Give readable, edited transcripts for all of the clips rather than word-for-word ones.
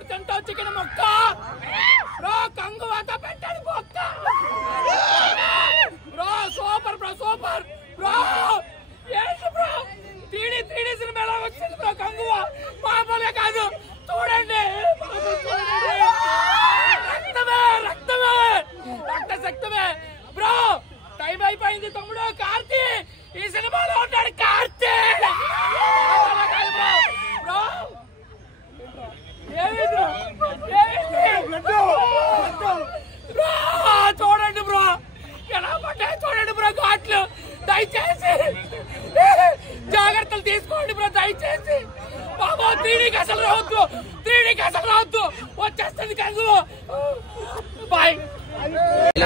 ఇప్పుడు తింటావు చికెన్ మొక్క బ్రో కంగువాత పెట్టండి మొక్క bro super bro super bro ఏంటి బ్రో 3D సినిమా ఎలా వచ్చింది బ్రో కంగువ మామూలుగా కాదు చూడండి రక్త శక్తమే బ్రో టైం అయిపోయింది తమ్ముడు కార్తీ ఈ సినిమాలో ఉంటాడు కార్తీ బ్రో చూడండి బ్రో ఎలా పట్టాయి చూడండి బ్రో ఘాట్లు దయచేసి జాగ్రత్తలు తీసుకోండి బ్రో దయచేసి బాబా 3Dకి అసలు రావద్దు వచ్చేస్తుంది కంగు boy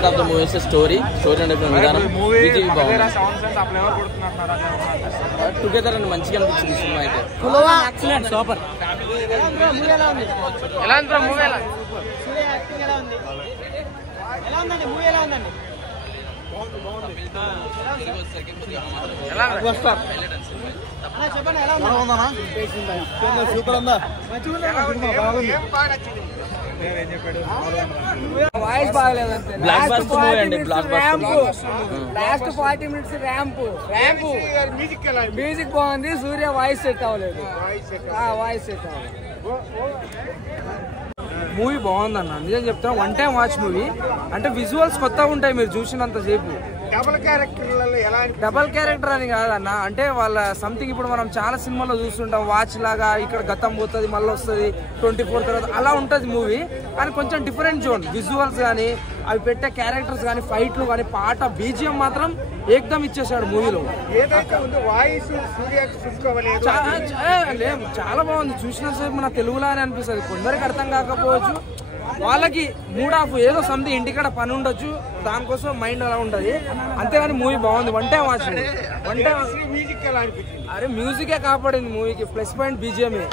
of the movies story అంటే విధానం టుగెదర్ అని మంచిగా అనిపించింది సినిమా అయితే ఎక్సలెంట్ సూపర్ ఎలా ఉంది మూవీ ఎలా ఉందండి మూవీ ఎలా ఉందండి వాయిస్ బాగలేదంటే లాస్ట్ 40 minutes ర్యాంపు మ్యూజిక్ బాగుంది సూర్య వాయిస్ సెట్ అవ్వలేదు వాయిస్ సెట్ అవ్వలేదు మూవీ బాగుందన్న నిజం చెప్తాను వన్ టైం వాచ్ మూవీ అంటే విజువల్స్ కొత్తగా ఉంటాయి మీరు చూసినంత సేపు డబల్ క్యారెక్టర్ అని కాదన్న అంటే వాళ్ళ సంథింగ్ ఇప్పుడు మనం చాలా సినిమాల్లో చూస్తుంటాం వాచ్ లాగా ఇక్కడ గతం పోతుంది మళ్ళీ వస్తుంది 24 తర్వాత అలా ఉంటుంది మూవీ కానీ కొంచెం డిఫరెంట్ జోన్ విజువల్స్ కానీ అవి పెట్టే క్యారెక్టర్స్ కానీ ఫైట్లు కానీ పాట బీజిఎం మాత్రం ఏకదమ్ ఇచ్చేసాడు మూవీలో చాలా బాగుంది చూసిన సేపు మన తెలుగులానే అనిపిస్తుంది కొందరికి అర్థం కాకపోవచ్చు వాళ్ళకి మూడ్ ఆఫ్ ఏదో సంథింగ్ ఇంటికాడ పని ఉండొచ్చు దానికోసం మైండ్ అలా ఉంటది అంతేగాని మూవీ బాగుంది వన్ టైం వాచ్ అరే మ్యూజికే కాపాడింది మూవీకి ప్లస్ పాయింట్ బీజిఎంఏ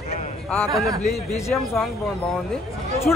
కొంచెం బీజిఎం సాంగ్ బాగుంది చూడ